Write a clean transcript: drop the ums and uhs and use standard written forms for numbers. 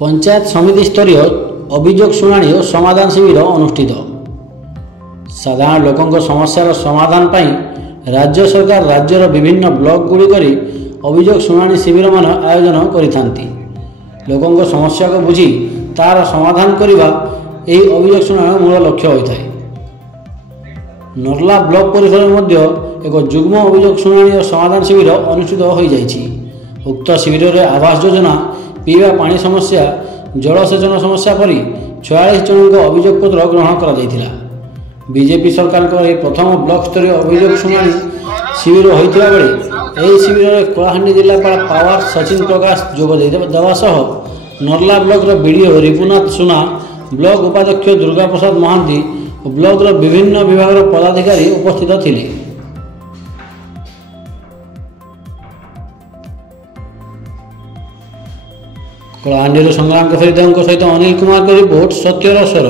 पंचायत समिति स्तरीय अभियोग शुणाणी और समाधान शिविर अनुष्ठित। साधारण लोकों समस्यार समाधान पाई राज्य सरकार राज्यर विभिन्न ब्लॉक गुड़िक अभियोग शुणाणी शिविर मान आयोजन करिथांती। लोकों समस्या को बुझी तार समाधान करने यही अभियोग शुणाणी मूल लक्ष्य होता है। नर्ला ब्लॉक परिसर में एक जुग्म अभियोग शुणाणी और समाधान शिविर अनुष्ठित हो जाइछि। उक्त शिविर में आवास योजना, पीवा पानी समस्या, जलसेचन समस्या पर 46 जन अभियोग पत्र ग्रहण करा। बीजेपी सरकार प्रथम ब्लॉक स्तरीय अभियोग शुणाणी शिविर होता बेले यह शिविर में कलाहांडी जिलापाल पावर सचिन प्रकाश जोग देवा सह नर्ला ब्लॉक बीडीओ रिपुनाथ सुना, ब्लॉक उपाध्यक्ष दुर्गा प्रसाद महांती और ब्लॉक विभिन्न विभाग पदाधिकारी उपस्थित थिले। कलाहांडी संग्राम सहित अनिल कुमार की रिपोर्ट सत्यर स्वर।